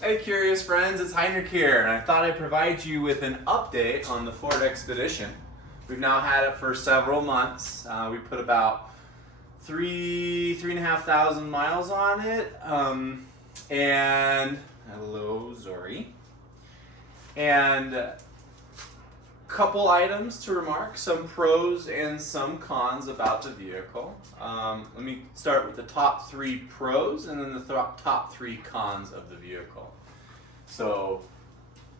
Hey curious friends, it's Heinrich here, and I thought I'd provide you with an update on the Ford Expedition. We've now had it for several months. We put about 3,500 miles on it. And hello Zori. And couple items to remark, some pros and some cons about the vehicle. Let me start with the top 3 pros and then the top 3 cons of the vehicle. So,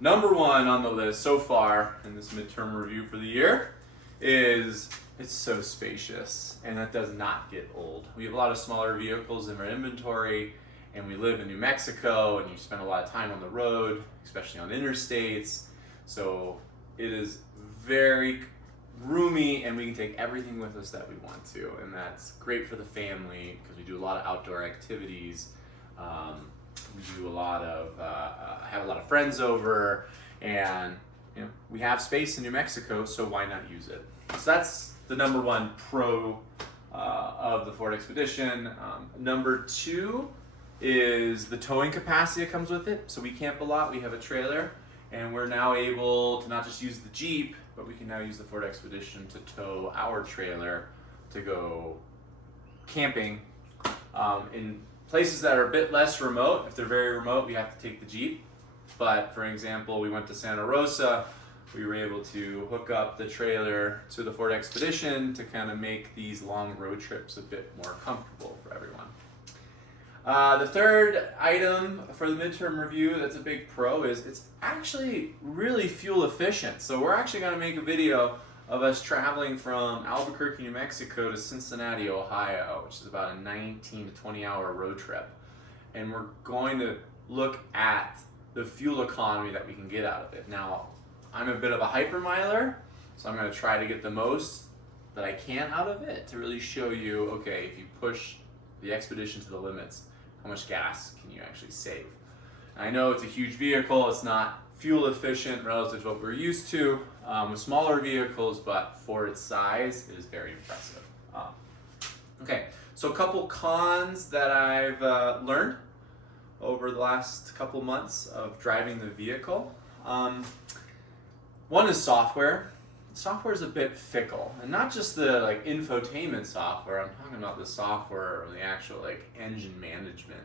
number 1 on the list so far in this midterm review for the year is it's so spacious, and that does not get old. We have a lot of smaller vehicles in our inventory, and we live in New Mexico, and you spend a lot of time on the road, especially on interstates. So it is very roomy, and we can take everything with us that we want to, and that's great for the family because we do a lot of outdoor activities. We do a lot of have a lot of friends over, and we have space in New Mexico, so why not use it? So that's the number 1 pro of the Ford Expedition. Number 2 is the towing capacity that comes with it. So we camp a lot, we have a trailer, and we're now able to not just use the Jeep, but we can now use the Ford Expedition to tow our trailer to go camping in places that are a bit less remote. If they're very remote, we have to take the Jeep. But for example, we went to Santa Rosa, we were able to hook up the trailer to the Ford Expedition to kind of make these long road trips a bit more comfortable for everyone. The third item for the midterm review that's a big pro is it's actually really fuel efficient. So we're actually going to make a video of us traveling from Albuquerque, New Mexico to Cincinnati, Ohio, which is about a 19 to 20 hour road trip. And we're going to look at the fuel economy that we can get out of it. Now, I'm a bit of a hypermiler, so I'm going to try to get the most that I can out of it to really show you, okay, if you push the Expedition to the limits, how much gas can you actually save? I know it's a huge vehicle, it's not fuel efficient relative to what we're used to with smaller vehicles, but for its size, it is very impressive. Okay, so a couple cons that I've learned over the last couple months of driving the vehicle. One is software. Software is a bit fickle, and not just the infotainment software. I'm talking about the software or the actual engine management.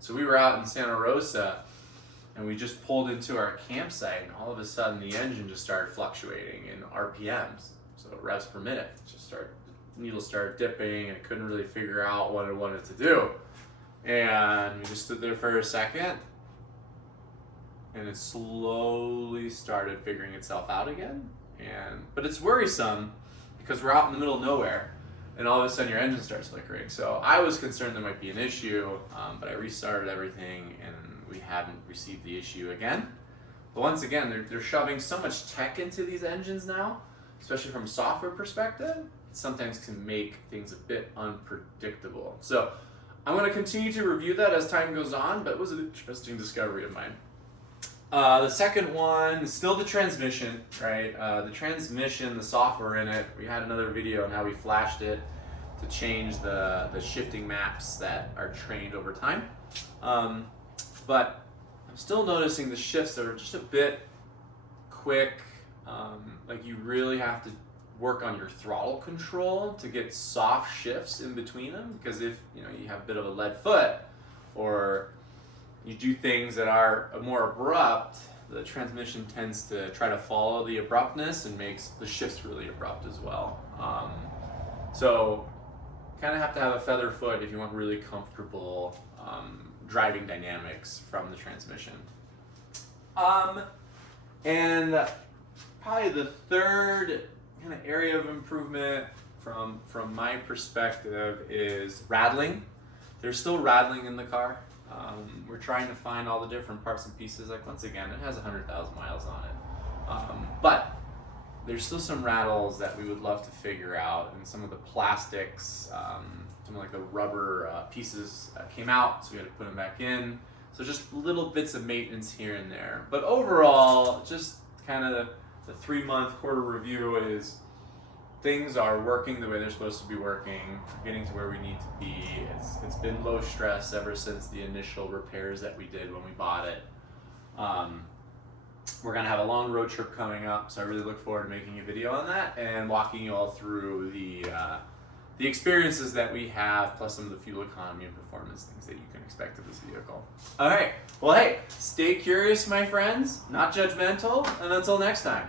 So we were out in Santa Rosa, and we just pulled into our campsite, and all of a sudden the engine just started fluctuating in RPMs, so revs per minute. The needle started dipping, and it couldn't really figure out what it wanted to do. And we just stood there for a second, and it slowly started figuring itself out again. But it's worrisome because we're out in the middle of nowhere, and all of a sudden your engine starts flickering. So I was concerned there might be an issue, but I restarted everything, and we haven't received the issue again. But once again, they're shoving so much tech into these engines now, especially from a software perspective, it sometimes can make things a bit unpredictable. So I'm going to continue to review that as time goes on, but it was an interesting discovery of mine. The second one is still the transmission, right? The transmission, the software in it, we had another video on how we flashed it to change the shifting maps that are trained over time. But I'm still noticing the shifts are just a bit quick. You really have to work on your throttle control to get soft shifts in between them, because if you have a bit of a lead foot, or you do things that are more abrupt, the transmission tends to try to follow the abruptness and makes the shifts really abrupt as well. So kind of have to have a feather foot if you want really comfortable driving dynamics from the transmission. And probably the third kind of area of improvement from my perspective is rattling. There's still rattling in the car. We're trying to find all the different parts and pieces. Once again, it has 100,000 miles on it. But there's still some rattles that we would love to figure out, and some of the plastics, some of the rubber pieces came out, so we had to put them back in. So just little bits of maintenance here and there. But overall, just kind of the 3-month quarter review is things are working the way they're supposed to be working, getting to where we need to be. It's been low stress ever since the initial repairs that we did when we bought it. We're gonna have a long road trip coming up, so I really look forward to making a video on that and walking you all through the experiences that we have, plus some of the fuel economy and performance things that you can expect of this vehicle. All right, well, hey, stay curious, my friends, not judgmental, and until next time.